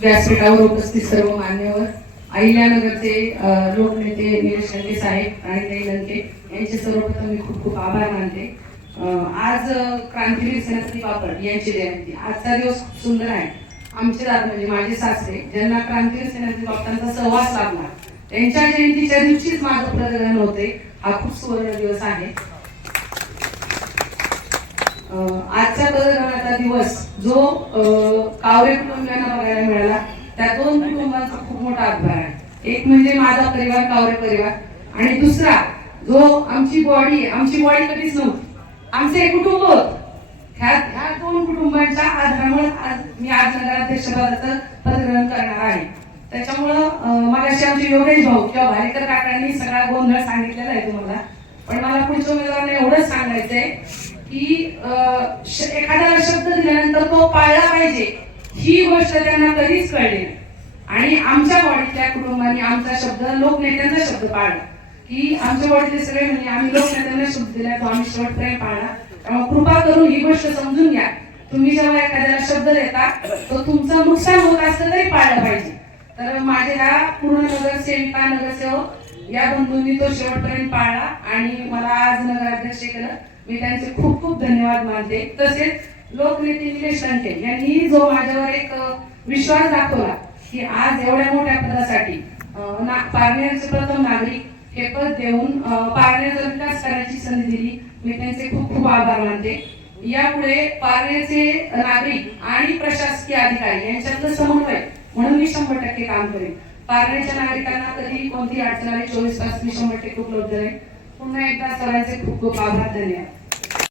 व्यासपीठावर उपस्थित सर्व मान्यवर अहिल्यानगरचे लोकनेते निलेश लंके साहेब आणि लंके यांचे सर्वप्रथम मी खूप खूप आभार मानते. आज अ, क्रांतीवीर सेनापती बापट यांची जयंती. आजचा दिवस खूप सुंदर आहे. आमचे दादा म्हणजे माझे सासरे ज्यांना क्रांतीवीर सेनापती बापटांचा सहवास लाभला त्यांच्या जयंतीच्या दिवशीच माझं प्रजनन होते. हा खूप सुवर्ण दिवस आहे. आजचा आजच्या दिवस जो कावरे कुटुंबियांना बघायला मिळाला त्या दोन कुटुंबांचा खूप मोठा हातभार आहे. एक म्हणजे माझा परिवार कावरे परिवार. आणि दुसरा जो आमची बॉडी आमची बॉडी कधीच नव्हती. आमचं एक कुटुंब होत. ह्या ह्या दोन कुटुंबांच्या आधारामुळे आज मी आज नगराध्यक्षपदाचं पदग्रहण करणार आहे. त्याच्यामुळं मला मगाशी आमचे योगेश भाऊ किंवा भालेकर काकांनी सगळा गोंधळ सांगितलेला आहे तुम्हाला. पण मला पुढच्या उमेदवारांना एवढंच सांगायचंय की एखाद्याला शब्द दिल्यानंतर तो पाळला पाहिजे ही गोष्ट त्यांना कधीच कळली नाही. आणि आमच्या बॉडीतल्या कुटुंबाने आमचा शब्द लोकनेत्यांचा शब्द पाळला. की आमच्या बॉडीतले सगळे म्हणजे आम्ही लोकनेत्यांना शब्द दिला तो आम्ही शेवटपर्यंत पाळला. त्यामुळे कृपा करून ही गोष्ट समजून घ्या. तुम्ही जेव्हा एखाद्याला शब्द देता तो तुमचं नुकसान होत असलं तरी पाळलं पाहिजे. तर माझ्या पूर्ण नगरसेविका नगरसेवक या बंधूंनी तो शेवटपर्यंत पाळला आणि मला आज नगराध्यक्ष केलं. मी त्यांचे खूप खूप धन्यवाद मानते. तसेच लोकनेते निलेश लंके यांनी जो माझ्यावर एक विश्वास दाखवला की आज एवढ्या मोठ्या पदासाठी पारनेरचे प्रथम नागरिक हे पद देऊन पारनेरचा विकास करण्याची संधी दिली मी त्यांचे खूप खूप आभार मानते. यापुढे पारनेरचे नागरिक आणि प्रशासकीय अधिकारी यांच्यातलं समन्वय म्हणून मी शंभर टक्के काम करेन. पारण्याच्या नागरिकांना कधी कोणती अडचण आली चोवीस तास मी शंभर टक्के उपलब्ध आहे पुन्हा एकदा सर्वांचे खूप खूप आभार धन्यवाद.